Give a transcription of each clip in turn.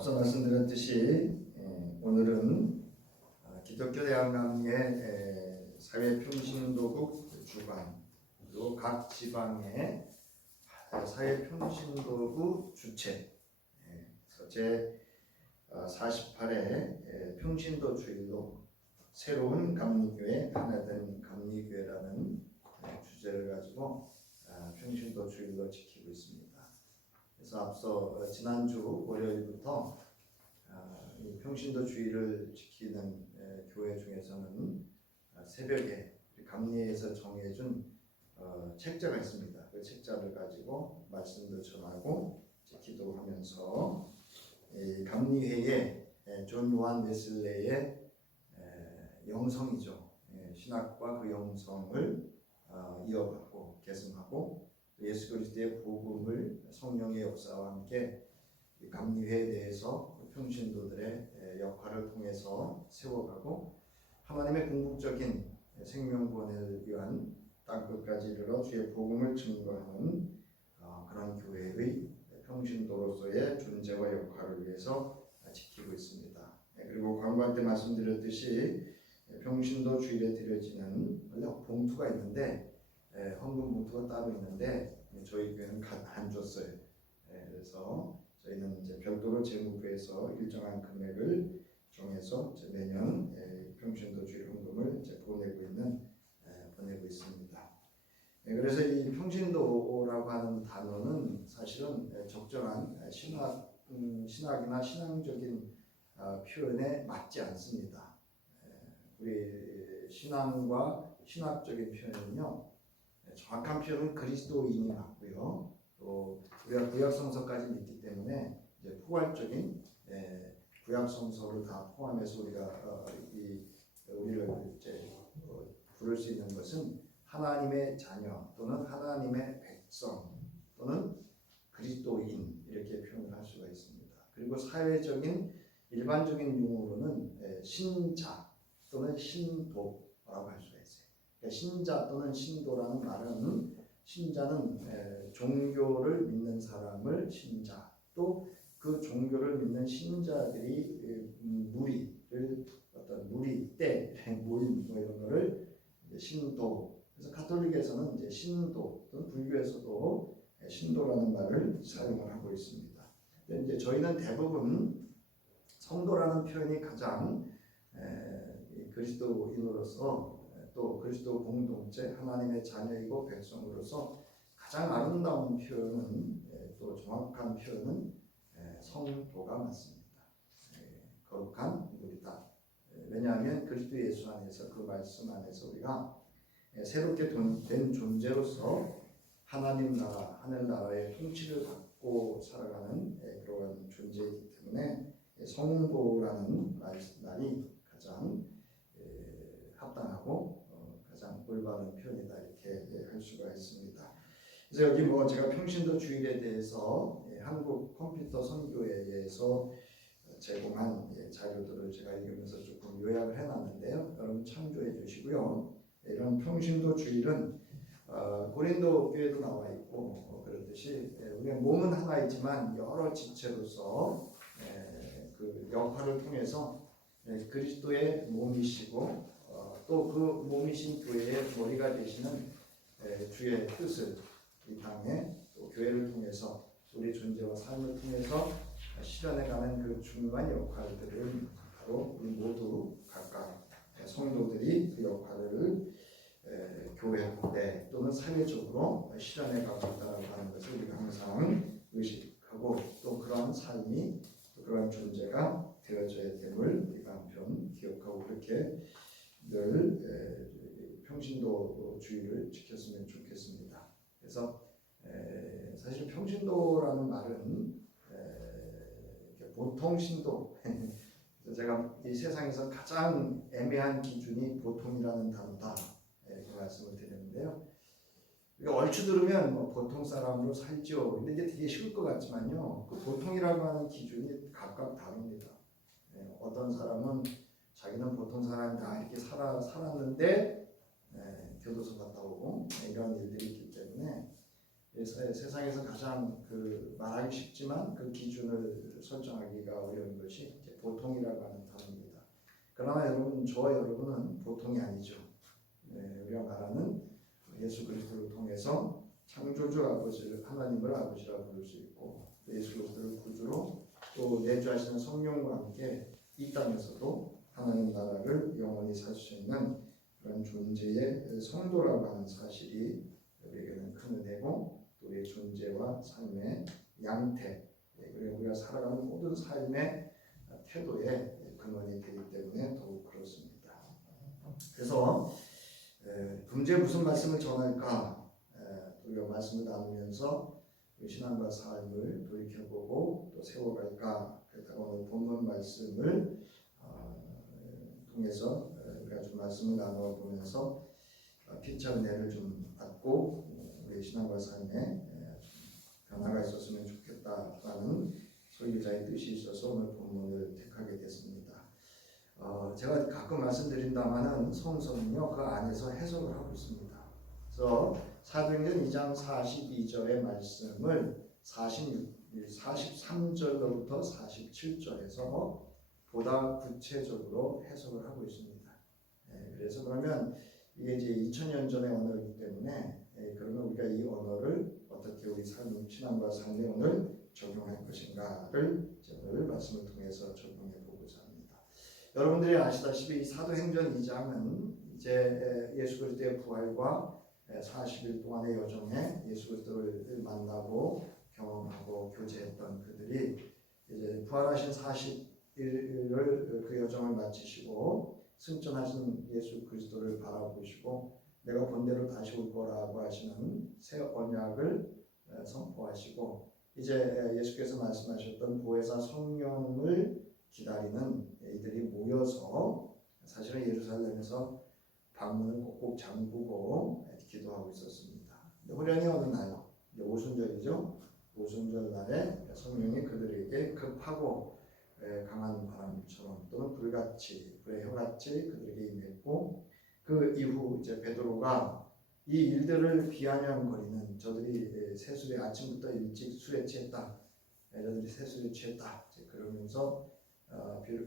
앞서 말씀드렸듯이 오늘은 기독교 대한강의회 사회평신도국 주관 그리고 각 지방의 사회평신도구 주체 제 48회 평신도 주일로 새로운 감리교회 하나된 감리교회라는 주제를 가지고 평신도 주일로 지키고 있습니다. 그래서 앞서 지난주 월요일부터 이 평신도 주일을 지키는 교회 중에서는 새벽에 감리에서 정해준 책자가 있습니다. 그 책자를 가지고 말씀도 전하고 기도하면서 감리회의 존 요한 웨슬레의 영성이죠. 신학과 그 영성을 이어받고 계승하고 예수 그리스도의 복음을 성령의 역사와 함께 감리회에 대해서 평신도들의 역할을 통해서 세워가고 하나님의 궁극적인 생명구원을 위한 땅끝까지 이르러 주의 복음을 증거하는 그런 교회의 평신도로서의 존재와 역할을 위해서 지키고 있습니다. 그리고 광고할 때 말씀드렸듯이 평신도 주일에 드려지는 원래 봉투가 있는데 헌금 봉투가 따로 있는데 저희 교회는 안 줬어요. 그래서 저희는 이제 별도로 재무부에서 일정한 금액을 정해서 매년 평신도 주일 헌금을 이제 보내고 있습니다. 그래서 이 평신도라고 하는 단어는 사실은 적절한 신학이나 신앙적인 표현에 맞지 않습니다. 우리 신앙과 신학적인 표현은요, 정확한 표현은 그리스도인이 맞고요. 또 우리가 구약성서까지 믿기 때문에 이제 포괄적인 구약성서를 다 포함해서 우리가 우리를 이제 부를 수 있는 것은 하나님의 자녀 또는 하나님의 백성 또는 그리스도인 이렇게 표현을 할 수가 있습니다. 그리고 사회적인 일반적인 용어로는 신자 또는 신도라고 할 수가 있어요. 그러니까 신자 또는 신도라는 말은 신자는 종교를 믿는 사람을 신자, 또 그 종교를 믿는 신자들이 무리를 어떤 무리때 모임 이런 거를 신도. 그래서 가톨릭에서는 이제 신도 또는 불교에서도 신도라는 말을 사용을 하고 있습니다. 근데 이제 저희는 대부분 성도라는 표현이 가장 그리스도인으로서 또 그리스도 공동체 하나님의 자녀이고 백성으로서 가장 아름다운 표현은 또 정확한 표현은 성도가 맞습니다. 거룩한 우리다. 왜냐하면 그리스도 예수 안에서 그 말씀 안에서 우리가 새롭게 된 존재로서 하나님 나라, 하늘 나라의 통치를 받고 살아가는 그런 존재이기 때문에 성도라는 말이 가장 합당하고 가장 올바른 표현이다 이렇게 할 수가 있습니다. 그래서 여기 제가 평신도 주일에 대해서 한국 컴퓨터 선교회에서 제공한 자료들을 제가 읽으면서 조금 요약을 해놨는데요. 여러분 참조해 주시고요. 이런 평신도 주일은 고린도 교회도 나와 있고 그렇듯이 우리가 몸은 하나이지만 여러 지체로서 그 역할을 통해서 그리스도의 몸이시고 또 그 몸이신 교회의 머리가 되시는 주의 뜻을 이 땅에 또 교회를 통해서 우리 존재와 삶을 통해서 실현해가는 그 중요한 역할들을 바로 우리 모두 각각 성도들이 그 역할을 교회 내 또는 사회적으로 실현해가고 있다고 하는 것을 우리가 항상 의식하고 또 그러한 삶이 또 그러한 존재가 되어져야 됨을 우리가 한편 기억하고 그렇게 늘 평신도 주의를 지켰으면 좋겠습니다. 그래서 사실 평신도라는 말은 보통 신도 제가 이 세상에서 가장 애매한 기준이 보통이라는 단어다 이렇게 말씀을 드렸는데요. 그러니까 얼추 들으면 보통 사람으로 살죠. 근데 이제 되게 쉬울 것 같지만요. 그 보통이라고 하는 기준이 각각 다릅니다. 어떤 사람은 자기는 보통 사람이다 이렇게 살았는데 교도소 갔다 오고 이런 일들이 있기 때문에 세상에서 가장 말하기 쉽지만 그 기준을 설정하기가 어려운 것이 이제 보통이라고 하는 단어입니다. 그러나 여러분, 저와 여러분은 보통이 아니죠. 우리가 말하는 예수 그리스도를 통해서 창조주 아버지를 하나님을 아버지라 부를 수 있고, 예수 그리스도를 구주로 또 내주하시는 성령과 함께 이 땅에서도 하나님 나라를 영원히 살 수 있는 그런 존재의 성도라고 하는 사실이 우리에게는 큰 은혜고, 또 우리의 존재와 삶의 양태, 그리고 우리가 살아가는 모든 삶의 태도의 근원이 되기 때문에 더욱 그렇습니다. 그래서 문제 무슨 말씀을 전할까? 우리가 말씀을 나누면서 신앙과 삶을 돌이켜보고 또 세워갈까? 그렇다고 오늘 본문 말씀을 통해서 우리가 좀 말씀을 나누어 보면서 피차 은혜를 좀 받고 우리 신앙과 삶에 변화가 있었으면 좋겠다라는 설교자의 뜻이 있어서 오늘 본문을 택하게 됐습니다. 제가 가끔 말씀드린다마는 성서는요, 그 안에서 해석을 하고 있습니다. 그래서 사도행전 2장 42절의 말씀을 43절로부터 47절에서 보다 구체적으로 해석을 하고 있습니다. 그래서 그러면 이게 이제 2000년 전의 언어이기 때문에 그러면 우리가 이 언어를 어떻게 우리 삶, 신앙과 삶에 오늘 적용할 것인가를 오늘 말씀을 통해서 적용해 보고자 합니다. 여러분들이 아시다시피 이 사도행전 2장은 이제 예수 그리스도의 부활과 40일 동안의 여정에 예수 그리스도를 만나고 경험하고 교제했던 그들이 이제 부활하신 40일을 그 여정을 마치시고 승천하신 예수 그리스도를 바라보시고 내가 본대로 다시 올 거라고 하시는 새 언약을 선포하시고 이제 예수께서 말씀하셨던 보혜사 성령을 기다리는 이들이 모여서 사실은 예루살렘에서 방문을 꼭꼭 잠그고 기도하고 있었습니다. 호련히 어느 날, 오순절이죠. 오순절 날에 성령이 그들에게 급하고 강한 바람처럼 또는 불같이, 불의 혀같이 그들에게 임했고, 그 이후 이제 베드로가 이 일들을 비아냥거리는, 저들이 새술에 아침부터 일찍 술에 취했다, 저들이 새술에 취했다, 그러면서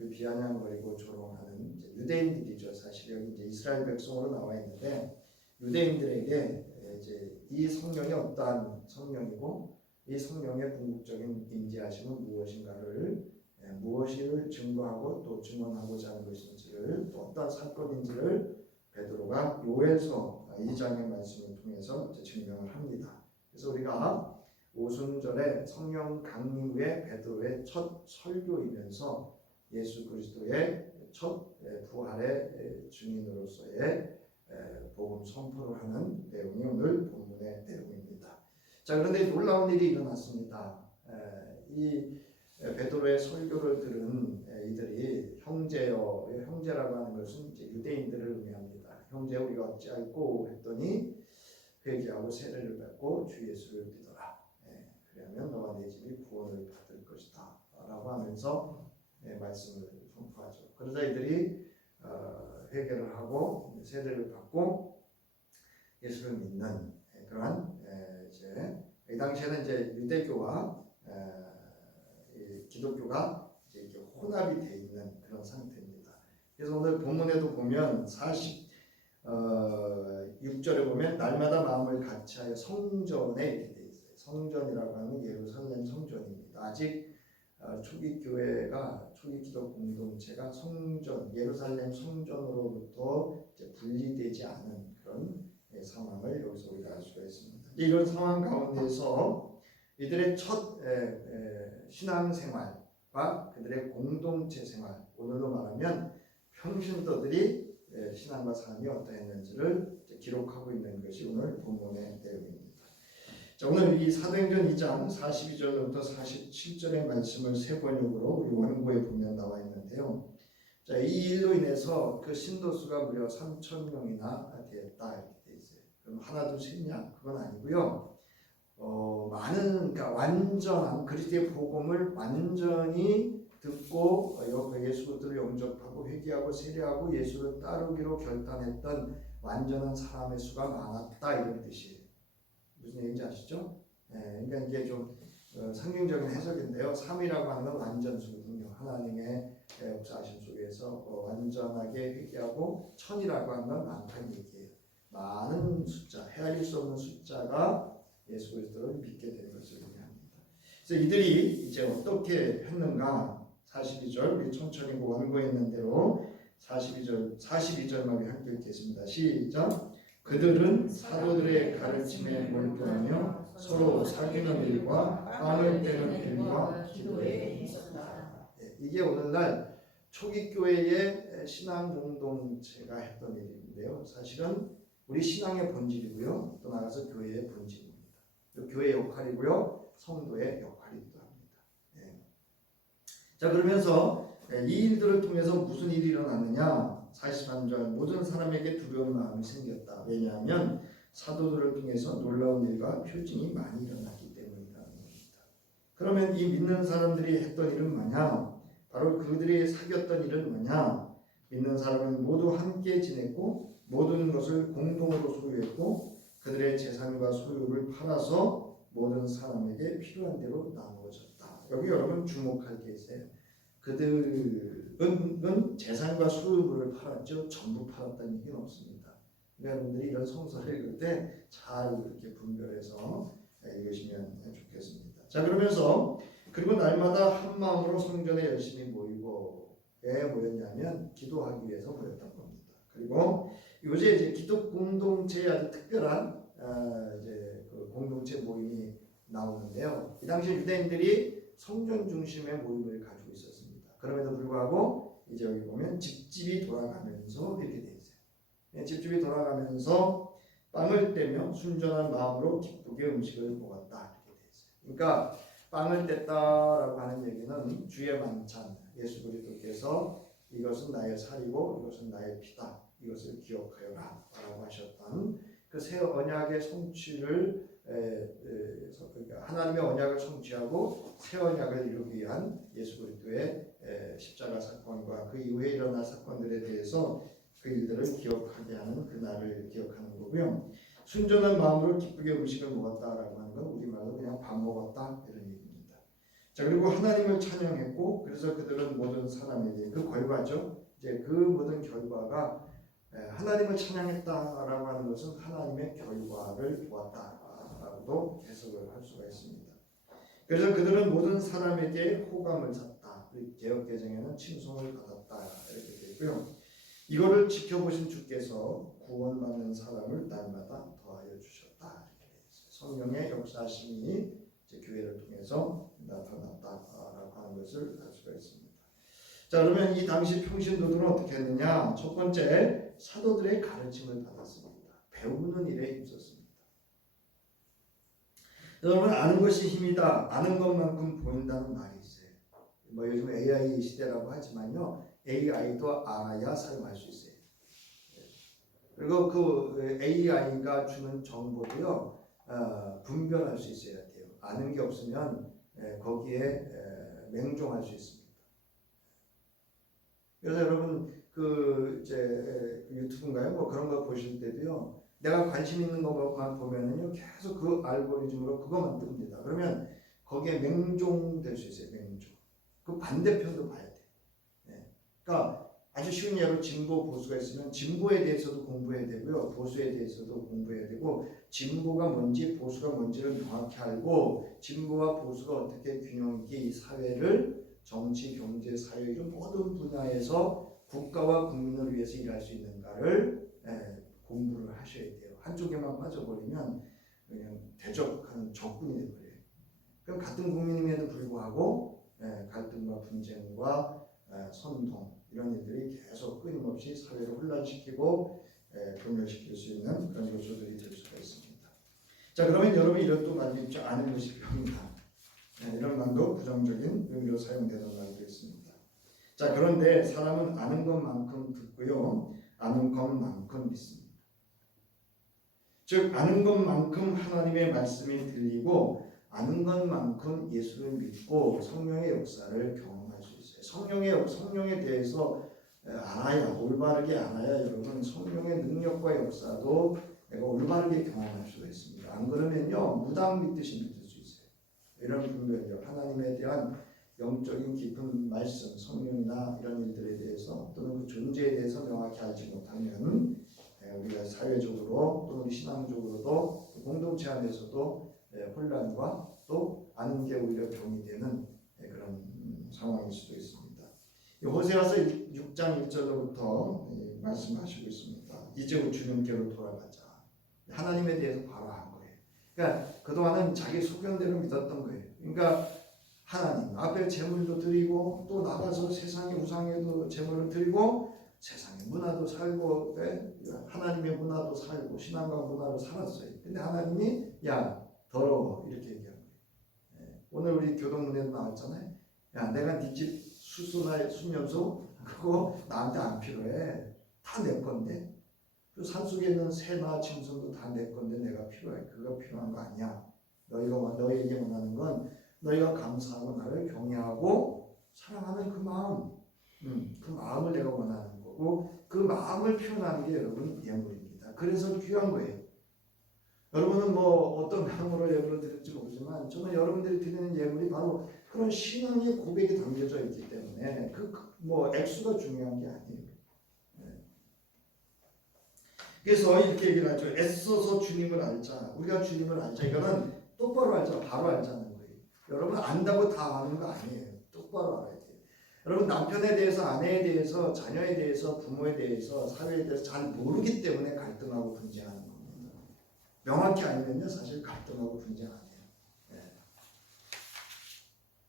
비아냥거리고 조롱하는 유대인들이죠. 사실 여기 이제 이스라엘 백성으로 나와 있는데 유대인들에게 이제 이 성령이 어떠한 성령이고 이 성령의 궁극적인 임재하심은 무엇인가를 무엇을 증거하고 또 증언하고자 하는 것인지를 또 어떠한 사건인지를 베드로가 요엘서 2장의 말씀을 통해서 이제 증명을 합니다. 그래서 우리가 오순절에 성령 강림 후에 베드로의 첫 설교이면서 예수 그리스도의 첫 부활의 증인으로서의 복음 선포를 하는 내용이 오늘 본문의 내용입니다. 자, 그런데 놀라운 일이 일어났습니다. 이 베드로의 설교를 들은 이들이 형제라고 하는 것은 이제 유대인들을 의미합니다. 형제 우리가 어찌할꼬 했더니 회개하고 세례를 받고 주 예수를 믿어라. 그러면 너와 내 집이 구원을 받을 것이다. 라고 하면서 말씀을 선포하죠. 그러자 이들이 회개를 하고 세례를 받고 예수를 믿는 그러한 이제 이 당시에는 이제 유대교와 기독교가 이제 이렇게 혼합이 되어 있는 그런 상태입니다. 그래서 오늘 본문에도 보면 46절에 보면 날마다 마음을 같이하여 성전에 이렇게 되어 있어요. 성전이라고 하는 예루살렘 성전입니다. 아직 초기 교회가 초기 기독 공동체가 성전 예루살렘 성전으로부터 이제 분리되지 않은 그런 상황을 여기서 우리가 알 수가 있습니다. 이런 상황 가운데서 이들의 첫 신앙생활과 그들의 공동체 생활, 오늘로 말하면 평신도들이 신앙과 삶이 어떠했는지를 기록하고 있는 것이 오늘 본문의 내용입니다. 자, 오늘 이 사도행전 2장 42절부터 47절의 말씀을 세 번역으로 우리 원고에 보면 나와 있는데요. 자, 이 일로 인해서 그 신도수가 무려 3,000명이나 되었다 이렇게 돼 있어요. 그럼 하나 둘 셋냐? 그건 아니고요. 그러니까 완전한 그리스도의 복음을 완전히 듣고 예수 그리스도를 영접하고 회개하고 세례하고 예수를 따르기로 결단했던 완전한 사람의 수가 많았다 이런 뜻이에요. 무슨 얘기인지 아시죠? 그러니까 이게 좀 상징적인 해석인데요. 3이라고 하는 건 완전수거든요. 하나님의 역사하심 속에서 완전하게 회개하고 1000이라고 하는 건 많다는 얘기예요. 많은 숫자, 헤아릴 수 없는 숫자가 예수 그리스도를 믿게 되는 것을 의미합니다. 그래서 이들이 이제 어떻게 했는가? 42절 우리 천천히 원고에 있는 대로 42절만 함께 읽겠습니다. 시작. 그들은 사도들의 가르침에 몰두하며 서로 사귀는 일과 빵을 떼는 일과 기도에 있었다. 이게 오늘날 초기 교회의 신앙 공동체가 했던 일인데요. 사실은 우리 신앙의 본질이고요. 또 나가서 교회의 본질입니다. 교회의 역할이고요. 성도의 역할이기도 합니다. 자, 그러면서 이 일들을 통해서 무슨 일이 일어났느냐? 43절 모든 사람에게 두려운 마음이 생겼다. 왜냐하면 사도들을 통해서 놀라운 일과 표징이 많이 일어났기 때문이라는 겁니다. 그러면 이 믿는 사람들이 했던 일은 뭐냐? 바로 그들이 사귀었던 일은 뭐냐? 믿는 사람은 모두 함께 지냈고 모든 것을 공동으로 소유했고 그들의 재산과 소유를 팔아서 모든 사람에게 필요한 대로 나누어졌다. 여기 여러분 주목할 게 있어요. 그들은 재산과 소유물을 팔았죠. 전부 팔았다는 얘기는 없습니다. 여러분들이 이런 성서를 읽을 때 잘 이렇게 분별해서 읽으시면 좋겠습니다. 자, 그러면서 그리고 날마다 한 마음으로 성전에 열심히 모이고 왜 모였냐면 기도하기 위해서 모였던 겁니다. 그리고 요새 이제 기독 공동체의 아주 특별한 이제 그 공동체 모임이 나오는데요. 이 당시 유대인들이 성전 중심의 모임을 가지고 있었습니다. 그럼에도 불구하고 이제 여기 보면 집집이 돌아가면서 이렇게 돼 있어요. 집집이 돌아가면서 빵을 떼며 순전한 마음으로 기쁘게 음식을 먹었다 이렇게 돼 있어요. 그러니까 빵을 뗐다라고 하는 얘기는 주의 만찬, 예수 그리스도께서 이것은 나의 살이고 이것은 나의 피다. 이것을 기억하여라 라고 하셨던 그 새 언약의 성취를 하나님의 언약을 성취하고 새 언약을 이루기 위한 예수 그리스도의 십자가 사건과 그 이후에 일어난 사건들에 대해서 그 일들을 기억하게 하는 그날을 기억하는 거고요. 순전한 마음으로 기쁘게 음식을 먹었다라고 하는 건 우리말로 그냥 밥 먹었다 이런 얘기입니다. 자, 그리고 하나님을 찬양했고 그래서 그들은 모든 사람에게 그 결과죠. 이제 그 모든 결과가 하나님을 찬양했다라고 하는 것은 하나님의 결과를 보았다라고도 해석을 할 수가 있습니다. 그래서 그들은 모든 사람에게 호감을 샀다. 개역개정에는 칭송을 받았다 이렇게 되고요. 이거를 지켜보신 주께서 구원받는 사람을 날마다 더하여 주셨다 이렇게 되어 있어요. 성령의 역사심이 교회를 통해서 나타났다라고 하는 것을 알 수가 있습니다. 자, 그러면 이 당시 평신도들은 어떻게 했느냐? 첫 번째, 사도들의 가르침을 받았습니다. 배우는 일에 힘썼습니다. 여러분, 아는 것이 힘이다. 아는 것만큼 보인다는 말이 있어요. 뭐 요즘 AI 시대라고 하지만요, AI도 알아야 사용할 수 있어요. 그리고 그 AI가 주는 정보도요, 분별할 수 있어야 돼요. 아는 게 없으면 거기에 맹종할 수 있습니다. 그래서 여러분 그 이제 유튜브인가요? 뭐 그런 거 보실 때도요. 내가 관심 있는 것만 보면은요. 계속 그 알고리즘으로 그것만 뜹니다. 그러면 거기에 맹종될 수 있어요. 맹종. 그 반대편도 봐야 돼. 그러니까 아주 쉬운 예로 진보 보수가 있으면 진보에 대해서도 공부해야 되고요. 보수에 대해서도 공부해야 되고 진보가 뭔지 보수가 뭔지를 명확히 알고 진보와 보수가 어떻게 균형 있게 이 사회를 정치, 경제, 사회 이런 모든 분야에서 국가와 국민을 위해서 일할 수 있는가를 공부를 하셔야 돼요. 한쪽에만 빠져버리면 그냥 대적하는 적군이 되버려요. 그럼 같은 국민임에도 불구하고 갈등과 분쟁과 선동 이런 일들이 계속 끊임없이 사회를 혼란시키고 분열시킬 수 있는 그런 요소들이 될 수가 있습니다. 자, 그러면 여러분 이런 또 말이 있죠. 아는 것이 병이다. 이런 말도 부정적인 의미로 사용되는 말도 있습니다. 자, 그런데 사람은 아는 것만큼 듣고요. 아는 것만큼 믿습니다. 즉 아는 것만큼 하나님의 말씀이 들리고 아는 것만큼 예수를 믿고 성령의 역사를 경험할 수 있어요. 성령에 대해서 알아야 올바르게 알아야 여러분 성령의 능력과 역사도 내가 올바르게 경험할 수가 있습니다. 안 그러면요 무당 믿듯이 믿을 이런 분별력, 하나님에 대한 영적인 깊은 말씀, 성령이나 이런 일들에 대해서 또는 그 존재에 대해서 명확히 알지 못하면 우리가 사회적으로 또는 신앙적으로도 공동체 안에서도 혼란과 또 아는 게 오히려 병이 되는 그런 상황일 수도 있습니다. 호세아서 6장 1절로부터 말씀하시고 있습니다. 이제 주님께로 돌아가자. 하나님에 대해서 바로 한 거예요. 그러니까 그동안은 자기 소견대로 믿었던 거예요. 그러니까 하나님 앞에 제물도 드리고 또 나가서 세상의 우상에도 제물을 드리고 세상의 문화도 살고 하나님의 문화도 살고 신앙과 문화로 살았어요. 근데 하나님이 야 더러워 이렇게 얘기하는 거예요. 오늘 우리 교동문에도 나왔잖아요. 야 내가 네 집 수소나 수염소 그거 나한테 안 필요해. 다 내 건데 그 산속에 있는 새나 짐승도 다 내 건데 내가 필요해. 그거 필요한 거 아니야. 너희에게 원하는 건 너희가 감사하고 나를 경외하고 사랑하는 그 마음, 그 마음을 내가 원하는 거고 그 마음을 표현하는 게 여러분 예물입니다. 그래서 귀한 거예요. 여러분은 뭐 어떤 마음으로 예물을 드릴지 모르지만 저는 여러분들이 드리는 예물이 바로 그런 신앙의 고백이 담겨져 있기 때문에 뭐 액수가 중요한 게 아니에요. 그래서 이렇게 얘기를 하죠. 애써서 주님을 알자. 우리가 주님을 알자. 이거는 똑바로 알자. 바로 알자는 거예요. 여러분 안다고 다 아는 거 아니에요. 똑바로 알아야 돼요. 여러분 남편에 대해서, 아내에 대해서, 자녀에 대해서, 부모에 대해서, 사회에 대해서 잘 모르기 때문에 갈등하고 분쟁하는 겁니다. 명확히 알면요 사실 갈등하고 분쟁 안 해요. 네.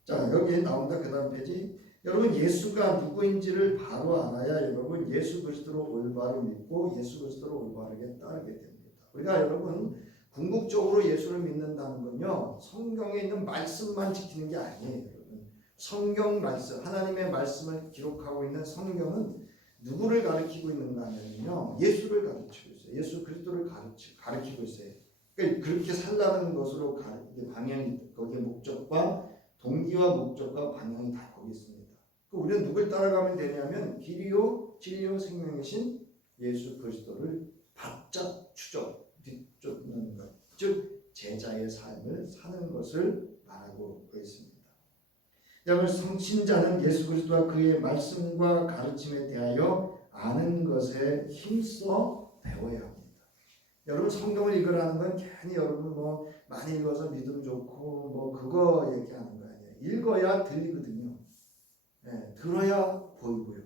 자 여기 나온다. 그 다음 페이지. 여러분 예수가 누구인지를 바로 알아야 여러분 예수 그리스도로 올바로 믿고 예수 그리스도로 올바르게 따르게 됩니다. 우리가 여러분 궁극적으로 예수를 믿는다는 건요 성경에 있는 말씀만 지키는 게 아니에요. 여러분 성경 말씀, 하나님의 말씀을 기록하고 있는 성경은 누구를 가리키고 있는가 하면요 예수를 가르치고 있어요. 예수 그리스도를 가르치고 있어요. 그러니까 그렇게 살라는 것으로 방향이 거기에 목적과 동기와 목적과 방향이 다 거기 있습니다. 우리는 누굴 따라가면 되냐면 길이요 진리요 생명이신 예수 그리스도를 바짝 뒤쫓는 것, 즉 제자의 삶을 사는 것을 말하고 있습니다. 여러분 성신자는 예수 그리스도와 그의 말씀과 가르침에 대하여 아는 것에 힘써 배워야 합니다. 여러분 성경을 읽으라는 건 괜히 여러분 뭐 많이 읽어서 믿음 좋고 뭐 그거 얘기하는 거 아니에요. 읽어야 들리거든요. 네, 들어야 보이고요.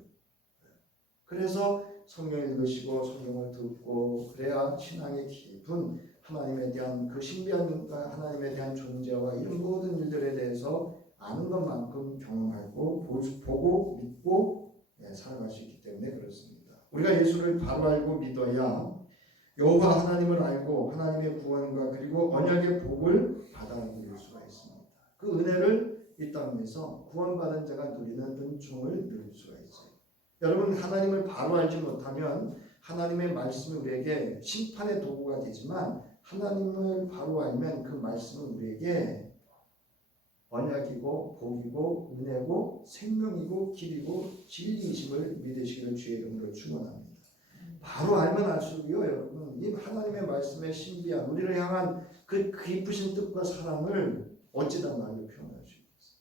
그래서 성경 읽으시고 성경을 듣고 그래야 신앙의 깊은 하나님에 대한 그 신비한 하나님에 대한 존재와 이런 모든 일들에 대해서 아는 것만큼 경험하고 보고 믿고 살아갈 수 있기 때문에 그렇습니다. 우리가 예수를 바로 알고 믿어야 여호와 하나님을 알고 하나님의 구원과 그리고 언약의 복을 받아들일 수가 있습니다. 그 은혜를 이 땅에서 구원받은 자가 누리는 은총을 누릴 수가 있어요. 여러분 하나님을 바로 알지 못하면 하나님의 말씀이 우리에게 심판의 도구가 되지만 하나님을 바로 알면 그 말씀은 우리에게 언약이고 복이고 은혜고 생명이고 길이고 진리이심을 믿으시기를 주의 이름으로 축원합니다. 바로 알면 알수록요 여러분 이 하나님의 말씀의 신비한 우리를 향한 그 깊으신 뜻과 사랑을 어찌다 말로 표현할 수 있겠어요.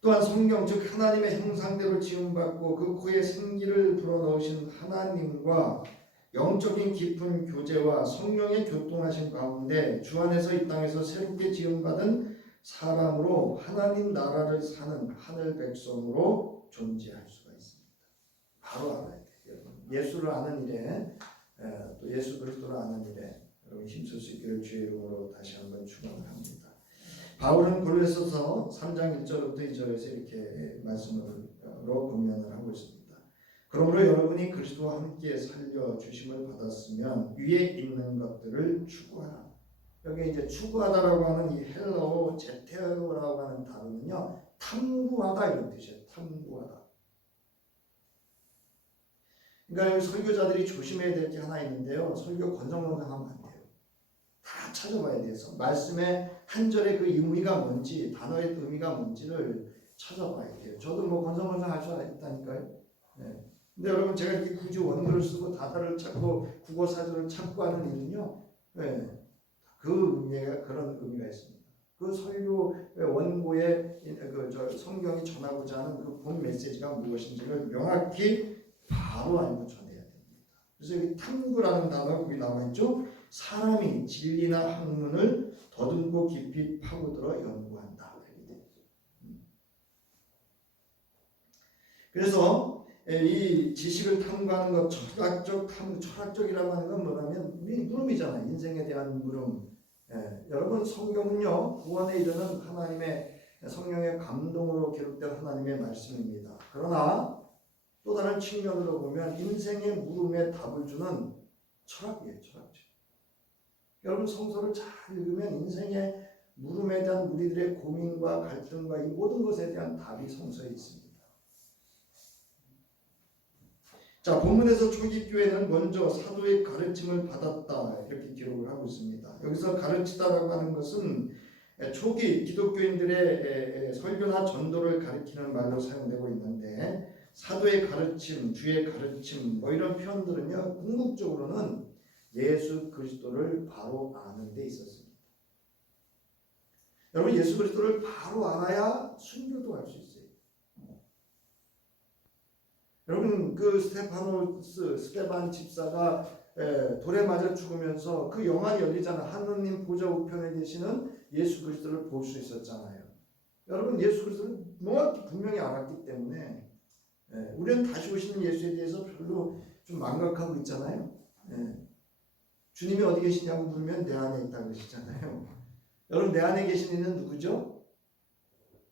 또한 성경 즉 하나님의 형상대로 지음받고 그 코에 생기를 불어넣으신 하나님과 영적인 깊은 교제와 성령의 교통하신 가운데 주 안에서 이 땅에서 새롭게 지음받은 사람으로 하나님 나라를 사는 하늘 백성으로 존재할 수가 있습니다. 바로 알아야 돼요. 여러분 예수를 아는 일에 또 예수 그리스도를 아는 일에 여러분 힘쓸 수 있기를 주의 이름으로 다시 한번 축원을 합니다. 바울은 골로새서 3장 1절부터 2절에서 이렇게 말씀으로 권면을 하고 있습니다. 그러므로 여러분이 그리스도와 함께 살려주심을 받았으면 위에 있는 것들을 추구하라. 여기 이제 추구하다라고 하는 이 헬라어 제테오라고 하는 단어는요 탐구하다 이런 뜻이에요. 탐구하다. 그러니까 여기 설교자들이 조심해야 될 게 하나 있는데요. 설교 건성건성하면 안 돼요. 다 찾아봐야 돼서 말씀의 한 절의 그 의미가 뭔지 단어의 의미가 뭔지를 찾아봐야 돼요. 저도 뭐 건성건성 할 수 있다니까요. 네. 근데 여러분 제가 이렇게 굳이 원글을 쓰고 다다를 찾고 국어사전을 찾고 하는 일은요. 네. 그 의미가 그런 의미가 있습니다. 그 설교 원고에 성경이 전하고자 하는 그 본 메시지가 무엇인지를 명확히 바로 알고 전해야 됩니다. 그래서 여기 탐구라는 단어가 거기 나와 있죠. 사람이 진리나 학문을 더듬고 깊이 파고들어 연구한다. 그래서 이 지식을 탐구하는 것, 철학적이라고 하는 건 뭐냐면 물음이잖아요. 인생에 대한 물음. 여러분, 성경은요 구원에 이르는 하나님의 성령의 감동으로 기록된 하나님의 말씀입니다. 그러나 또 다른 측면으로 보면 인생의 물음에 답을 주는 철학이에요. 철학적. 여러분, 성서를 잘 읽으면 인생의 물음에 대한 우리들의 고민과 갈등과 이 모든 것에 대한 답이 성서에 있습니다. 자, 본문에서 초기 교회는 먼저 사도의 가르침을 받았다 이렇게 기록을 하고 있습니다. 여기서 가르치다라고 하는 것은 초기 기독교인들의 설교나 전도를 가리키는 말로 사용되고 있는데, 사도의 가르침, 주의 가르침 뭐 이런 표현들은요 궁극적으로는 예수 그리스도를 바로 아는 데 있었습니다. 여러분, 예수 그리스도를 바로 알아야 순교도 할 수 있어요. 여러분, 그 스테반 집사가 돌에 맞아 죽으면서 그 영안이 열리잖아. 하느님 보좌 우편에 계시는 예수 그리스도를 볼 수 있었잖아요. 여러분, 예수 그리스도를 명확히 분명히 알았기 때문에 우리는 다시 오시는 예수에 대해서 별로 좀 망각하고 있잖아요. 주님이 어디 계시냐고 물으면 내 안에 있다고 그러시잖아요. 여러분, 내 안에 계신 이는 누구죠?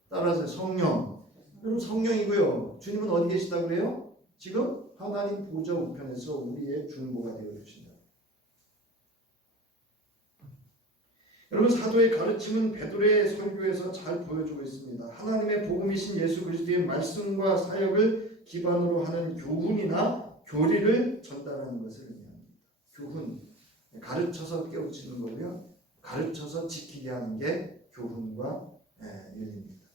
따라서 성령. 여러분, 성령이고요. 주님은 어디 계시다고 그래요? 지금 하나님 보좌 우편에서 우리의 중보가 되어 주신다. 여러분, 사도의 가르침은 베드로의 설교에서 잘 보여주고 있습니다. 하나님의 복음이신 예수 그리스도의 말씀과 사역을 기반으로 하는 교훈이나 교리를 전달하는 것을 의미합니다. 교훈, 가르쳐서 깨우치는 거고요. 가르쳐서 지키게 하는 게 교훈과 윤리입니다.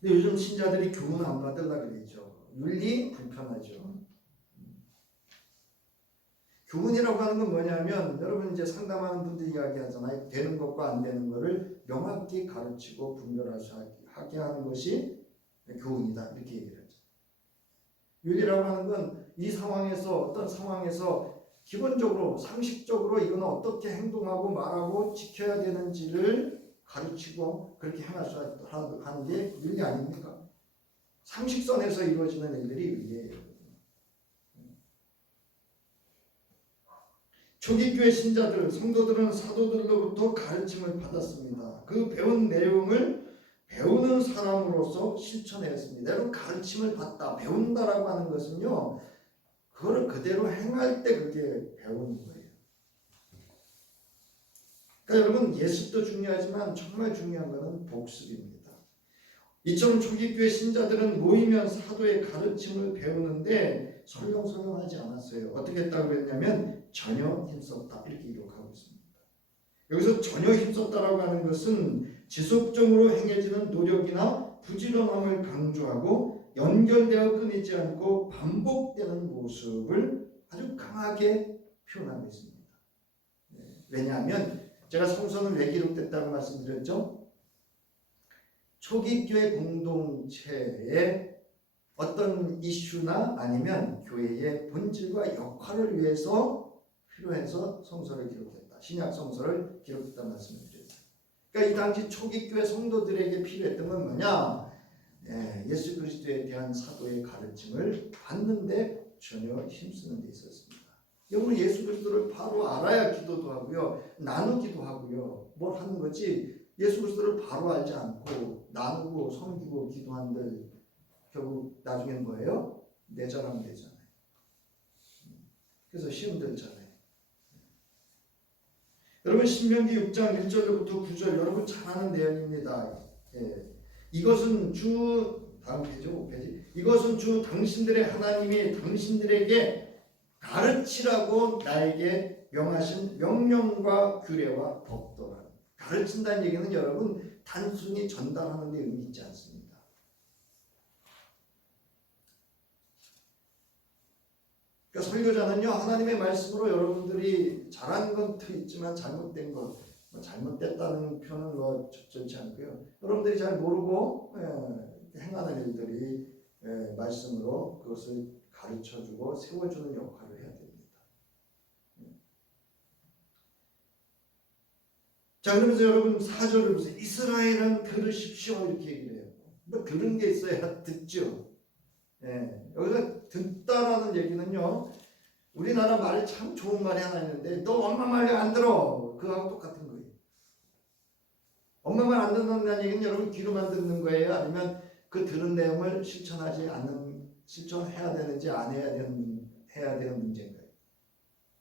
근데 요즘 신자들이 교훈 안 받으려고 그러죠. 윤리 불편하죠. 교훈이라고 하는 건 뭐냐면, 여러분 이제 상담하는 분들이 이야기하잖아요. 되는 것과 안 되는 것을 명확히 가르치고 분별할 수 하게 하는 것이 교훈이다 이렇게 얘기를 하죠. 윤리라고 하는 건 이 상황에서 어떤 상황에서 기본적으로 상식적으로 이거는 어떻게 행동하고 말하고 지켜야 되는지를 가르치고 그렇게 행할 수 하는 게 윤리 아닙니까? 상식선에서 이루어지는 일들이 윤리예요. 초기 교회 신자들, 성도들은 사도들로부터 가르침을 받았습니다. 그 배운 내용을 배우는 사람으로서 실천했습니다. 여러분, 가르침을 받다, 배운다라고 하는 것은요, 그거를 그대로 행할 때 그게 배우는 거예요. 그러니까 여러분, 예습도 중요하지만 정말 중요한 것은 복습입니다. 이처럼 초기 교회 신자들은 모이면 사도의 가르침을 배우는데 설렁설렁하지 않았어요. 어떻게 했다고 그랬냐면 전혀 힘썼다 이렇게 기록하고 있습니다. 여기서 전혀 힘썼다라고 하는 것은 지속적으로 행해지는 노력이나 부지런함을 강조하고 연결되어 끊이지 않고 반복되는 모습을 아주 강하게 표현하고 있습니다. 왜냐하면 제가 성서는 왜 기록됐다고 말씀드렸죠? 초기 교회 공동체의 어떤 이슈나 아니면 교회의 본질과 역할을 위해서 필요해서 성서를 기록했다. 신약 성서를 기록했다는 말씀을 드렸어요. 그러니까 이 당시 초기 교회 성도들에게 필요했던 건 뭐냐? 예수 그리스도에 대한 사도의 가르침을 받는데 전혀 힘쓰는 데 있었습니다. 여러분, 예수 그리스도를 바로 알아야 기도도 하고요, 나누기도 하고요, 뭘 하는 거지. 예수 그리스도를 바로 알지 않고 나누고 섬기고 기도한들 결국 나중엔 뭐예요? 내전하면 되잖아요. 그래서 시험 들잖아요. 여러분, 신명기 6장 1절부터 9절 여러분 잘 아는 내용입니다. 이것은 다음 페이지 5페이지. 이것은 주 당신들의 하나님이 당신들에게 가르치라고 나에게 명하신 명령과 규례와 법도라. 가르친다는 얘기는 여러분 단순히 전달하는 데 의미 있지 않습니다. 그러니까 설교자는요, 하나님의 말씀으로 여러분들이 잘한 것도 있지만 잘못된 것, 뭐 잘못됐다는 표현은 뭐 적절치 않고요. 여러분들이 잘 모르고 행하는 일들이 말씀으로 그것을 가르쳐주고 세워주는 역할을 해야 됩니다. 자, 그러면서 여러분 4절을 보세요. 이스라엘은 들으십시오 이렇게 얘기를 해요. 뭐 들은 게 있어야 듣죠. 여기서 듣다라는 얘기는요, 우리나라 말에 참 좋은 말이 하나 있는데 너 엄마 말 안 들어, 그거하고 똑같은 거예요. 엄마 말 안 듣는다는 얘기는 여러분 귀로만 듣는 거예요? 아니면 그 들은 내용을 실천해야 되는지 안 해야 되는 문제인가요?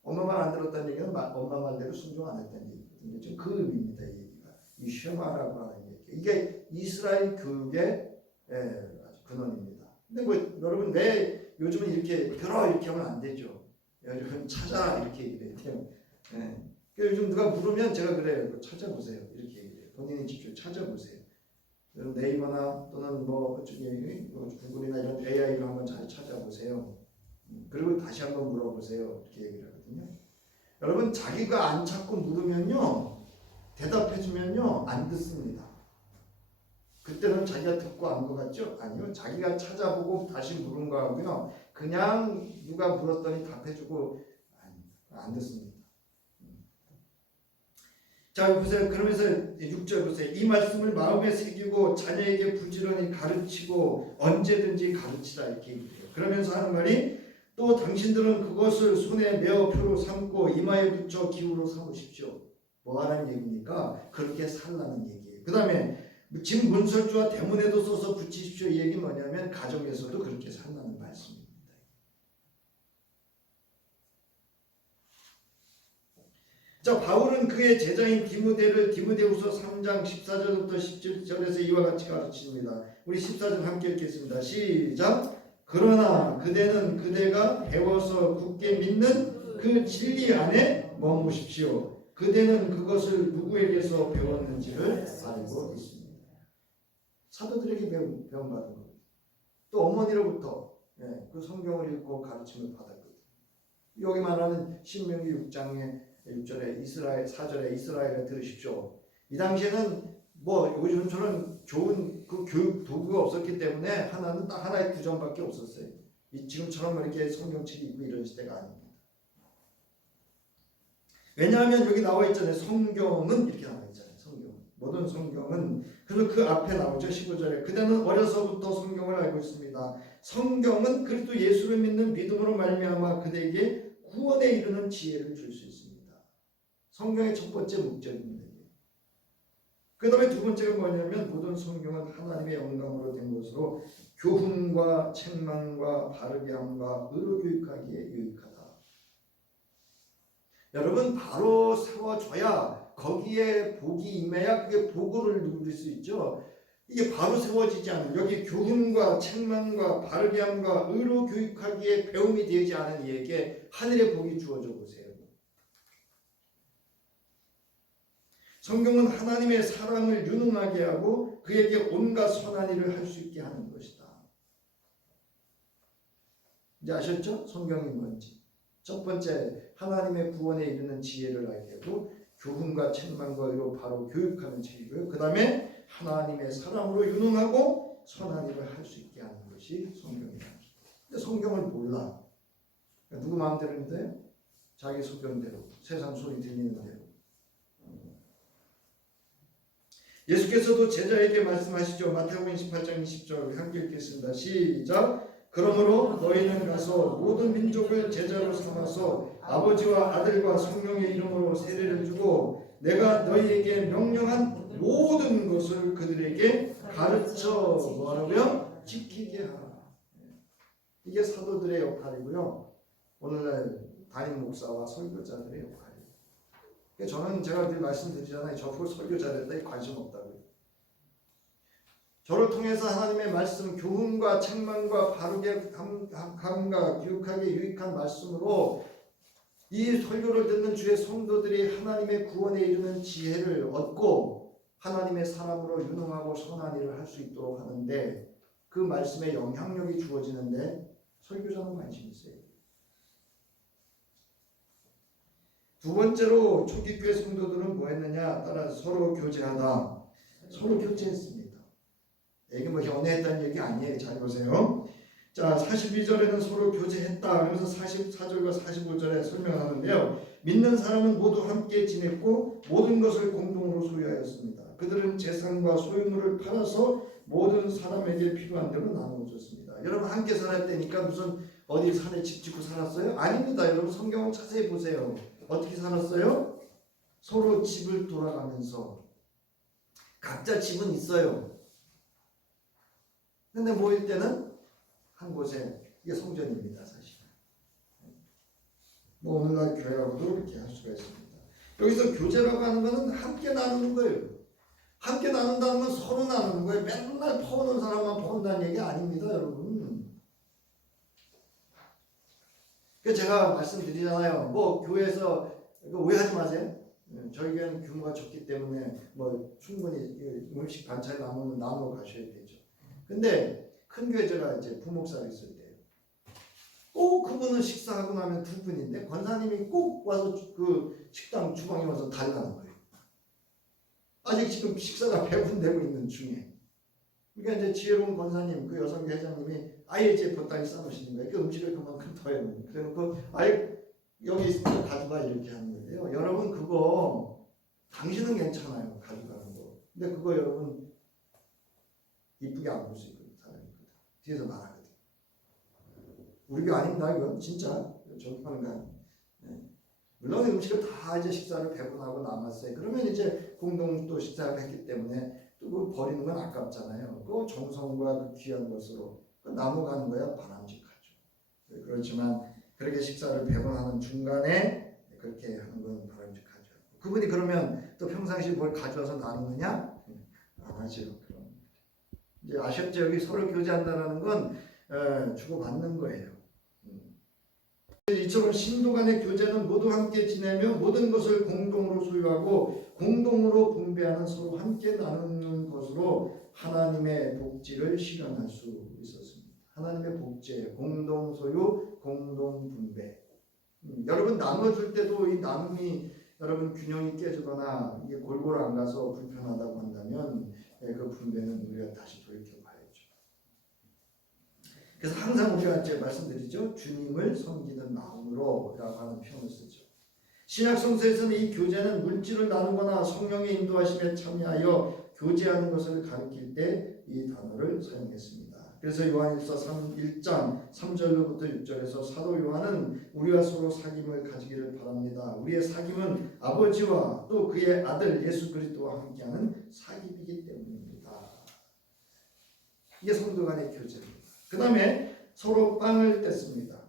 엄마 말 안 들었다는 얘기는 엄마 말대로 순종 안 했다는 얘기거든요. 지금 그 의미입니다. 이 얘기가. 이 쉐마라고 하는 얘기. 이게 이스라엘 교육의 아주 근원입니다. 근데 뭐 여러분 왜 요즘은 이렇게 들어 이렇게 하면 안 되죠. 요즘 찾아 이렇게 얘기를 해요. 요즘 누가 물으면 제가 그래요. 찾아보세요. 이렇게 얘기해요. 본인이 직접 찾아보세요. 네이버나 또는 뭐 구글이나 이런 AI로 한번 잘 찾아보세요. 그리고 다시 한번 물어보세요. 이렇게 얘기를 하거든요. 여러분 자기가 안 찾고 물으면요, 대답해주면요 안 듣습니다. 그때는 자기가 듣고 안 것 같죠? 아니요. 자기가 찾아보고 다시 물은 거하고요, 그냥 누가 물었더니 답해주고 안 듣습니다. 자, 보세요. 그러면서 6절 보세요. 이 말씀을 마음에 새기고 자녀에게 부지런히 가르치고 언제든지 가르치라 이렇게 얘기해요. 그러면서 하는 말이 또 당신들은 그것을 손에 메어 표로 삼고 이마에 붙여 기우로 삼으십시오. 뭐 하라는 얘기입니까? 그렇게 살라는 얘기예요. 그 다음에 집 문설주와 대문에도 써서 붙이십시오. 이 얘기는 뭐냐면 가정에서도 그렇게 살라는 말씀입니다. 자, 바울은 그의 제자인 디모데를 디모데후서 3장 14절부터 17절에서 이와 같이 가르칩니다. 우리 14절 함께 읽겠습니다. 시작. 그러나 그대는 그대가 배워서 굳게 믿는 그 진리 안에 머무십시오. 그대는 그것을 누구에게서 배웠는지를 알고 있습니다. 사도들에게 배움받은 겁니다. 또 어머니로부터 그 성경을 읽고 가르침을 받았거든요. 여기 말하는 신명기 6장의 6절에 4절에 이스라엘을 들으십시오. 이 당시에는 뭐 요즘처럼 좋은 그 교육 도구가 없었기 때문에 하나는 딱 하나의 구전밖에 없었어요. 지금처럼 이렇게 성경책이 있고 이런 시대가 아닙니다. 왜냐하면 여기 나와 있잖아요. 성경은 이렇게 나와 있잖아요. 모든 성경은. 그래서 그 앞에 나오죠. 15절에 그대는 어려서부터 성경을 알고 있습니다. 성경은 그리스도 예수를 믿는 믿음으로 말미암아 그대에게 구원에 이르는 지혜를 줄 수 있습니다. 성경의 첫 번째 목적입니다. 그 다음에 두 번째가 뭐냐면 모든 성경은 하나님의 영감으로 된 것으로 교훈과 책망과 바르게 함과 의로 교육하기에 유익하다. 여러분 바로 세워줘야 거기에 복이 임해야 그게 복을 누릴 수 있죠. 이게 바로 세워지지 않은 여기 교훈과 책망과 바르게 함과 의로 교육하기에 배움이 되지 않은 이에게 하늘의 복이 주어져 보세요. 성경은 하나님의 사람을 유능하게 하고 그에게 온갖 선한 일을 할 수 있게 하는 것이다. 이제 아셨죠? 성경이 뭔지. 첫 번째 하나님의 구원에 이르는 지혜를 알게 하고 교훈과 책망과 의로 바로 교육하는 책이고요. 그 다음에 하나님의 사람으로 유능하고 선한 일을 할 수 있게 하는 것이 성경이다. 근데 성경을 몰라. 누구 마음대로 믿어요? 자기 소견대로, 세상 소리 들리는 대로. 예수께서도 제자에게 말씀하시죠. 마태복음 28장 20절 함께 읽겠습니다. 시작. 그러므로 너희는 가서 모든 민족을 제자로 삼아서 아버지와 아들과 성령의 이름으로 세례를 주고 내가 너희에게 명령한 모든 것을 그들에게 가르쳐 뭐라고요? 지키게 하라. 이게 사도들의 역할이고요. 오늘날 담임 목사와 설교자들의 역할이에요. 저는 제가 늘 말씀드리잖아요. 저보고 설교자 됐다 관심 없다고요. 저를 통해서 하나님의 말씀, 교훈과 책망과 바르게 함과 교육하게 유익한 말씀으로 이 설교를 듣는 주의 성도들이 하나님의 구원에 이르는 지혜를 얻고 하나님의 사람으로 유능하고 선한 일을 할 수 있도록 하는데 그 말씀에 영향력이 주어지는데 설교자는 관심이 있어요. 두 번째로 초기 교회 성도들은 뭐 했느냐? 따라서 서로 교제하다. 서로 교제했습니다. 이게 뭐 연애했다는 얘기 아니에요. 잘 보세요. 자, 42절에는 서로 교제했다. 그래서 44절과 45절에 설명하는데요. 믿는 사람은 모두 함께 지냈고 모든 것을 공동으로 소유하였습니다. 그들은 재산과 소유물을 팔아서 모든 사람에게 필요한 대로 나누어 줬습니다. 여러분 함께 살았다니까 무슨 어디 산에 집 짓고 살았어요? 아닙니다. 여러분 성경을 자세히 보세요. 어떻게 살았어요? 서로 집을 돌아가면서 각자 집은 있어요. 근데 모일 때는 한 곳에 이게 성전입니다. 사실. 뭐 오늘날 교회하고도 이렇게 할 수가 있습니다. 여기서 교제라고 하는 것은 함께 나누는 거예요. 함께 나눈다는 건 서로 나누는 거예요. 맨날 퍼오는 사람만 퍼온다는 얘기 아닙니다, 여러분. 그래서 제가 말씀드리잖아요. 뭐 교회에서 오해하지 마세요. 저희 교회는 규모가 적기 때문에 뭐 충분히 음식 반찬 나누면 나누어 가셔야 되죠. 근데 큰 교회 제가 이제 부목사로 있을 때 꼭 그분은 식사하고 나면 두 분인데 권사님이 꼭 와서 그 식당 주방에 와서 달라는 거예요. 아직 지금 식사가 배분되고 있는 중에. 그러니까 이제 지혜로운 권사님, 그 여성교 회장님이 아예 이제 보따리 싸놓으시는 거예요. 그 음식을 그만큼 더 해놓은. 그래놓고 아예 여기 있으니까 가져가 이렇게 하는 거예요. 여러분 그거 당신은 괜찮아요. 가져가는 거. 근데 그거 여러분 이쁘게 안 볼 수 있거든. 사람이거든. 뒤에서 말하거든. 우리 교 아닙니다. 이건 진짜 저기 하는 거 아니에요. 물론 음식을 다 이제 식사를 배분하고 남았어요. 그러면 이제 공동 또 식사를 했기 때문에 또 그 버리는 건 아깝잖아요. 그 정성과 그 귀한 것으로 나눠가는 거야 바람직하죠. 그렇지만 그렇게 식사를 배분하는 중간에 그렇게 하는 건 바람직하죠. 그분이 그러면 또 평상시 뭘 가져와서 나누느냐? 안 하죠. 그럼 이제 아셨죠? 여기 서로 교제한다는 건 주고받는 거예요. 이처럼 신도 간의 교제는 모두 함께 지내며 모든 것을 공동으로 소유하고 공동으로 분배하는 서로 함께 나누는 것으로 하나님의 복지를 실현할 수 있었습니다. 하나님의 복지, 공동 소유, 공동 분배. 여러분 나눠줄 때도 이 나눔이 여러분 균형이 깨지거나 이게 골고루 안 가서 불편하다고 한다면 그 분배는 우리가 다시 돌이켜 봐야죠. 그래서 항상 우리가 이제 말씀드리죠. 주님을 섬기는 마음으로 라고 하는 표현을 쓰죠. 신약 성서에서는 이 교제는 물질을 나누거나 성령의 인도하심에 참여하여 교제하는 것을 가리킬 때 이 단어를 사용했습니다. 그래서 요한일서 1장 3절로부터 6절에서 사도 요한은 우리와 서로 사귐을 가지기를 바랍니다. 우리의 사귐은 아버지와 또 그의 아들 예수 그리스도와 함께하는 사귐이기 때문입니다. 이게 성도 간의 교제입니다. 그 다음에 서로 빵을 뗐습니다.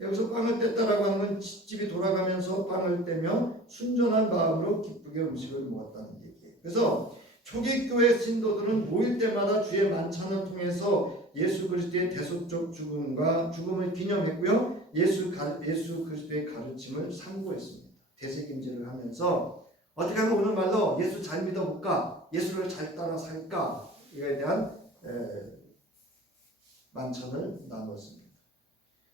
여기서 빵을 뗐다라고 하는 건 집이 돌아가면서 빵을 떼며 순전한 마음으로 기쁘게 음식을 먹었다는 얘기예요. 그래서 초기 교회 신도들은 모일 때마다 주의 만찬을 통해서 예수 그리스도의 대속적 죽음을 기념했고요. 예수 그리스도의 가르침을 상고했습니다. 대세김질을 하면서 어떻게 하면 오늘 말로 예수 잘 믿어볼까? 예수를 잘 따라 살까? 이거에 대한 만찬을 나눴습니다.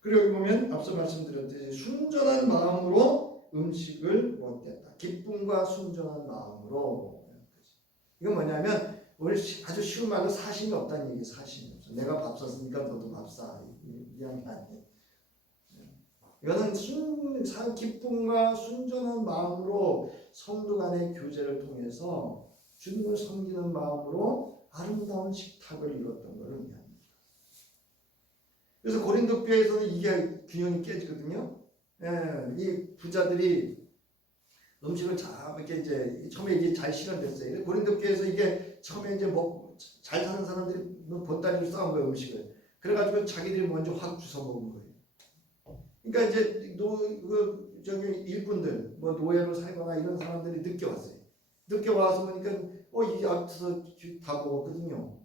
그리고 여기 보면 앞서 말씀드렸듯이 순전한 마음으로 음식을 먹겠다. 기쁨과 순전한 마음으로. 이건 뭐냐면 우리 아주 쉬운 말로 사심이 없다는 얘기예요. 사심이 없어. 내가 밥 샀으니까 너도 밥 사. 이런 게 아니에요. 이거는 기쁨과 순전한 마음으로 성도 간의 교제를 통해서 주님을 섬기는 마음으로 아름다운 식탁을 이뤘던 것을 의미합니다. 그래서 고린도 교회에서는 이게 균형이 깨지거든요. 이 부자들이 음식을 이렇게 이제 처음에 이게 잘 실현됐어요. 고린도 교회에서 이게 처음에 이제 잘 사는 사람들이 보따리로 싸운 거예요, 음식을. 그래가지고 자기들이 먼저 확 주워 먹은 거예요. 그러니까 이제 일꾼들, 뭐 노예로 살거나 이런 사람들이 늦게 왔어요. 늦게 와서 보니까 이게 앞서서 다 먹었거든요.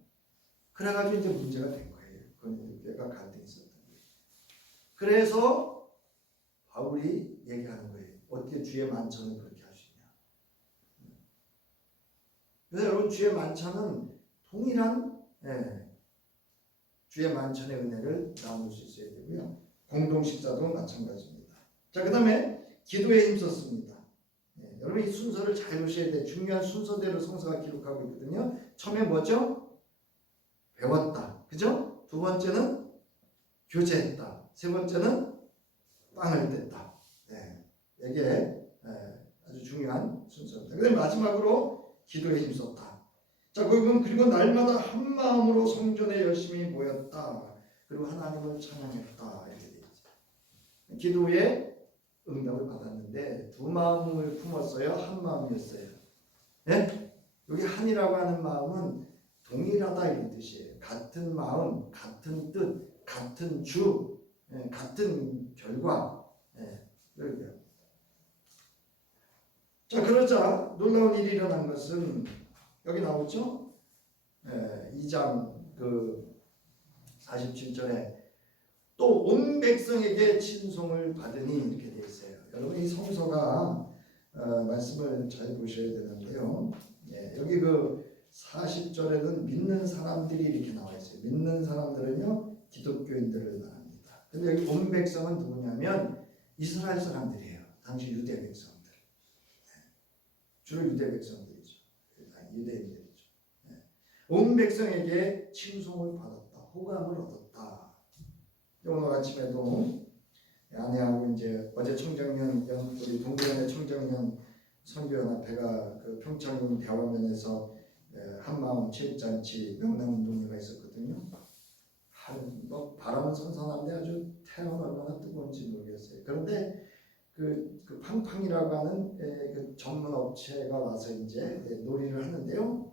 그래가지고 이제 문제가 된 거예요. 고린도 교회가 갈등이 있었던 거예요. 그래서 바울이 얘기하는 거예요. 어떻게 주의 만찬을 그렇게 하시냐. 그래서 여러분 주의 만찬은 동일한 주의 만찬의 은혜를 나눌 수 있어야 되고요. 공동식사도 마찬가지입니다. 자, 그 다음에 기도에 힘썼습니다. 여러분 이 순서를 잘 보셔야 돼요. 중요한 순서대로 성서가 기록하고 있거든요. 처음에 뭐죠? 배웠다. 그죠? 두 번째는 교제했다. 세 번째는 빵을 뗐다. 이게 아주 중요한 순서입니다. 그다음에 마지막으로 기도에 힘썼다. 자, 그리고 날마다 한 마음으로 성전에 열심히 모였다. 그리고 하나님을 찬양했다. 이렇게 되어 있죠. 기도에 응답을 받았는데 두 마음을 품었어요? 한 마음이었어요? 네? 여기 한이라고 하는 마음은 동일하다 이런 뜻이에요. 같은 마음, 같은 뜻, 같은 주, 같은 결과. 그러게요. 자, 그러자 놀라운 일이 일어난 것은 여기 나오죠? 2장 47절에 또 온 백성에게 친송을 받으니 이렇게 되어 있어요. 여러분 이 성서가 말씀을 잘 보셔야 되는데요. 여기 40절에는 믿는 사람들이 이렇게 나와 있어요. 믿는 사람들은요 기독교인들을 말합니다. 근데 여기 온 백성은 누구냐면 이스라엘 사람들이에요. 당시 유대 백성들. 주로 유대 백성들이죠. 유대인들이죠. 온 백성에게 칭송을 받았다. 호감을 얻었다. 오늘 아침에도 아내하고 이제 어제 청정년 우리 동부연의 청정년 선교연합회가 평창 대화면에서 한마음 체육잔치 명랑운동회가 있었거든요. 뭐 바람은 선선한데 아주 태양은 얼마나 뜨거운지 모르겠어요. 그런데 그 팡팡이라고 하는 그 전문 업체가 와서 이제 놀이를 하는데요.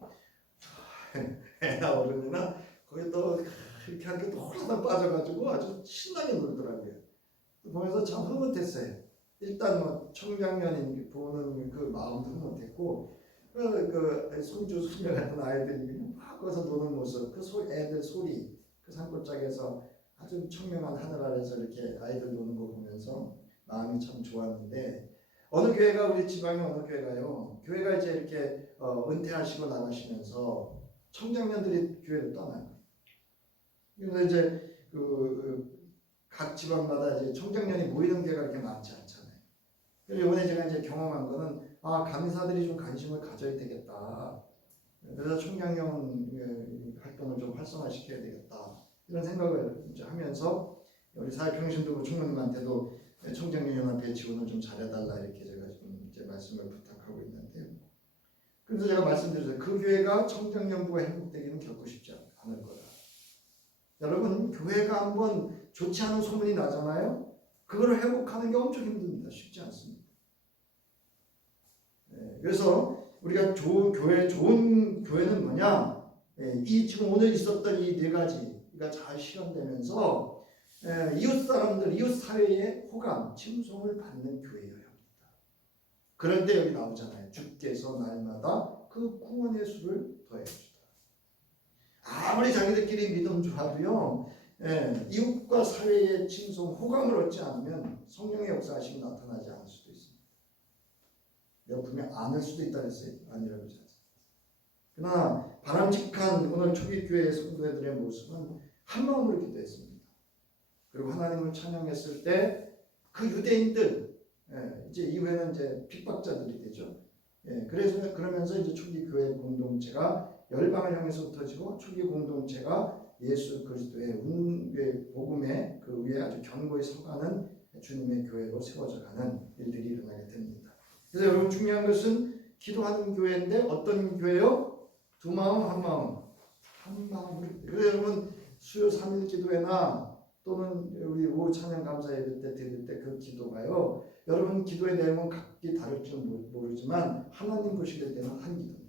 애나 어른이나 거기 또 이렇게 하니까 또 홀라당 빠져가지고 아주 신나게 놀더라고요. 보면서 참 흐뭇했어요. 일단 뭐 청장년인 보는 그 마음도 흐뭇했고 손주 손녀 같은 아이들이 막 거기서 노는 모습, 애들 소리, 그 산골짜기에서 아주 청명한 하늘 아래서 이렇게 아이들 노는 거 보면서 마음이 참 좋았는데 어느 교회가 우리 지방에 어느 교회가요. 교회가 이제 이렇게 은퇴하시고 나가시면서 청장년들이 교회를 떠나요. 그래서 이제 각 지방마다 이제 청장년이 모이는 교회가 그렇게 많지 않잖아요. 그래서 이번에 제가 이제 경험한 거는 강사들이 좀 관심을 가져야 되겠다. 그래서 청장년 활동을 좀 활성화시켜야 되겠다. 이런 생각을 이제 하면서 우리 사회평신도부 총무님한테도 청장년연합회 지원을 좀 잘해달라 이렇게 제가 좀 이제 말씀을 부탁하고 있는데요. 그래서 제가 말씀드렸어요. 그 교회가 청장년부가 행복되기는 결코 쉽지 않을 거다. 여러분 교회가 한번 좋지 않은 소문이 나잖아요. 그거를 회복하는 게 엄청 힘듭니다. 쉽지 않습니다. 그래서 우리가 좋은 교회는 뭐냐? 이 지금 오늘 있었던 이 네 가지가 잘 실현되면서 이웃 사람들, 이웃 사회의 호감, 칭송을 받는 교회여야 합니다. 그럴 때 여기 나오잖아요. 주께서 날마다 그 구원의 수를 더해 주시다. 아무리 자기들끼리 믿음 좋아도요, 이웃과 사회의 칭송, 호감을 얻지 않으면 성령의 역사하심이 나타나지 않을 수도 있습니다. 내가 분명 않을 수도 있다 그랬어요. 아니라고 하지 않습니다. 그러나 바람직한 오늘 초기교회 성도들의 모습은 한 마음으로 기도했습니다. 그리고 하나님을 찬양했을 때 그 유대인들, 이제 이후에는 이제 핍박자들이 되죠. 그래서 그러면서 이제 초기 교회 공동체가 열방을 향해서 흩어지고 초기 공동체가 예수 그리스도의 복음의 그 위에 아주 견고히 서가는 주님의 교회로 세워져 가는 일들이 일어나게 됩니다. 그래서 여러분 중요한 것은 기도하는 교회인데 어떤 교회요? 두 마음 한 마음 한 마음으로. 그래서 여러분 수요 3일 기도회나 또는 우리 오후 찬양 감사 예배 때 드릴 때 그 기도가요. 여러분 기도의 내용은 각기 다를지 모르지만 하나님 보실 때는 한 기도입니다.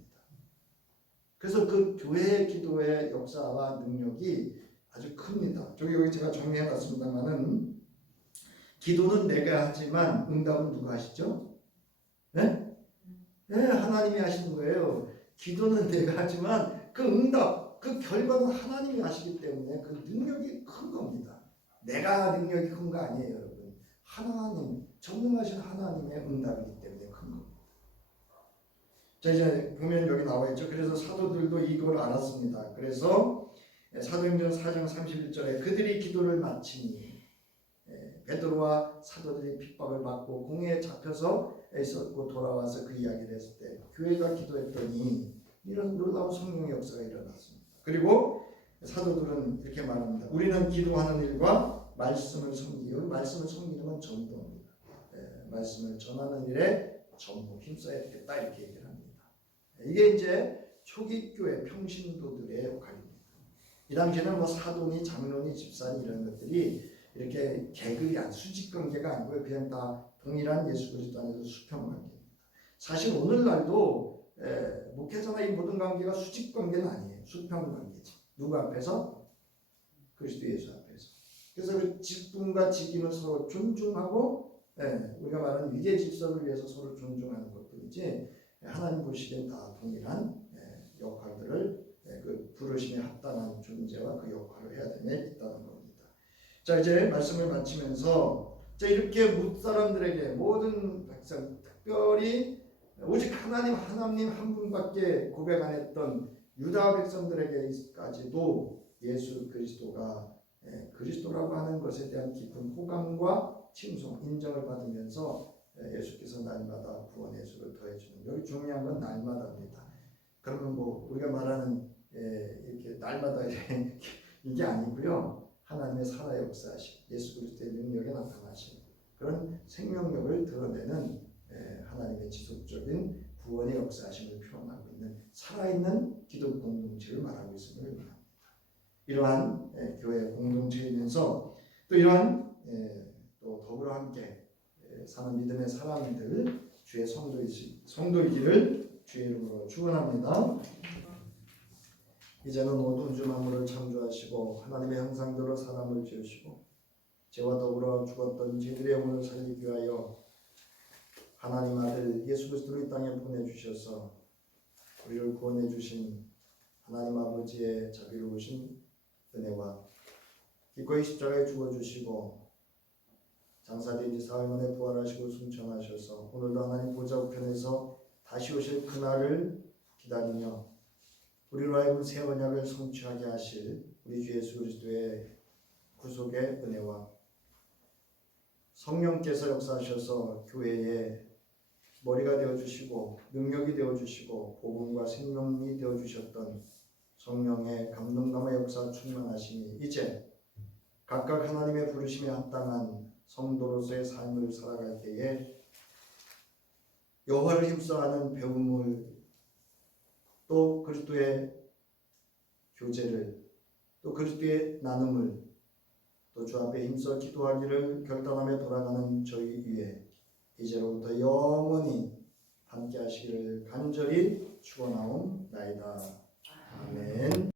그래서 그 교회의 기도의 역사와 능력이 아주 큽니다. 여기 제가 정리해놨습니다만은 기도는 내가 하지만 응답은 누가 하시죠? 네? 하나님이 하시는 거예요. 기도는 내가 하지만 그 응답, 그 결과는 하나님이 하시기 때문에 그 능력이 큰 겁니다. 내가 능력이 큰 거 아니에요, 여러분. 하나님, 전능하신 하나님의 응답이기 때문에 큰 겁니다. 자, 이제 보면 여기 나와 있죠. 그래서 사도들도 이걸 알았습니다. 그래서 사도행전 4장 31절에 그들이 기도를 마치니 베드로와 사도들이 핍박을 받고 공회에 잡혀서 있었고 돌아와서 그 이야기를 했을 때 교회가 기도했더니 이런 놀라운 성령의 역사가 일어났습니다. 그리고 사도들은 이렇게 말합니다. 우리는 기도하는 일과 말씀을 섬기고, 말씀을 섬기는 건 전도입니다. 말씀을 전하는 일에 전부 힘써야 되겠다 이렇게 얘기를 합니다. 이게 이제 초기 교회 평신도들의 역할입니다. 이 당시에는 뭐 사도니 장로니 집사니 이런 것들이 이렇게 계급이 수직 관계가 아니고요. 그냥 다 동일한 예수 그리스도 안에서 수평 관계입니다. 사실 오늘날도 목회자나 이 모든 관계가 수직 관계는 아니에요. 수평 관계지. 누구 앞에서? 그리스도 예수 앞에서. 그래서 그 직분과 직임을 서로 존중하고 우리가 말하는 위계 질서를 위해서 서로 존중하는 것뿐이지 하나님 보시기엔 다 동일한 역할들을 그 부르심에 합당한 존재와 그 역할을 해야 됨에 있다는 겁니다. 자, 이제 말씀을 마치면서 자, 이렇게 뭇 사람들에게 모든 백성 특별히 오직 하나님 한 분밖에 고백 안 했던 유다 백성들에게까지도 예수 그리스도가 그리스도라고 하는 것에 대한 깊은 호감과 칭송, 인정을 받으면서 예수께서 날마다 구원의 수를 더해주는, 여기 중요한 건 날마다입니다. 그러면 뭐 우리가 말하는 이렇게 날마다 이게 아니고요. 하나님의 살아 역사하심, 예수 그리스도의 능력에 나타나심, 그런 생명력을 드러내는 하나님의 지속적인 구원의 역사하심을 표현하고 있는 살아있는 기독 공동체를 말하고 있음을 의미합니다. 이러한 교회 공동체이면서 또 이러한 또 더불어 함께 사는 믿음의 사람들 주의 성도이기를 주의 이름으로 축원합니다. 이제는 모든 주 만물을 창조하시고 하나님의 형상대로 사람을 지으시고 죄와 더불어 죽었던 저희들의 영혼을 살리기 위하여 하나님 아들 예수 그리스도를 이 땅에 보내주셔서 우리를 구원해 주신 하나님 아버지의 자비로우신 은혜와 기꺼이 십자가에 죽어주시고 장사된 지 사흘 만에 부활하시고 승천하셔서 오늘도 하나님 보좌 우편에서 다시 오실 그날을 기다리며 우리로 하여금 새 언약을 성취하게 하실 우리 주 예수 그리스도의 구속의 은혜와 성령께서 역사하셔서 교회의 머리가 되어주시고 능력이 되어주시고 복음과 생명이 되어주셨던 성령의 감동감의 역사 충만하시니 이제 각각 하나님의 부르심에 합당한 성도로서의 삶을 살아갈 때에 여호와를 힘써하는 배움을 또 그리스도의 교제를 또 그리스도의 나눔을 또 주 앞에 힘써 기도하기를 결단하며 돌아가는 저희 위에 이제로부터 영원히 함께 하시기를 간절히 축원하옵나이다. 아멘.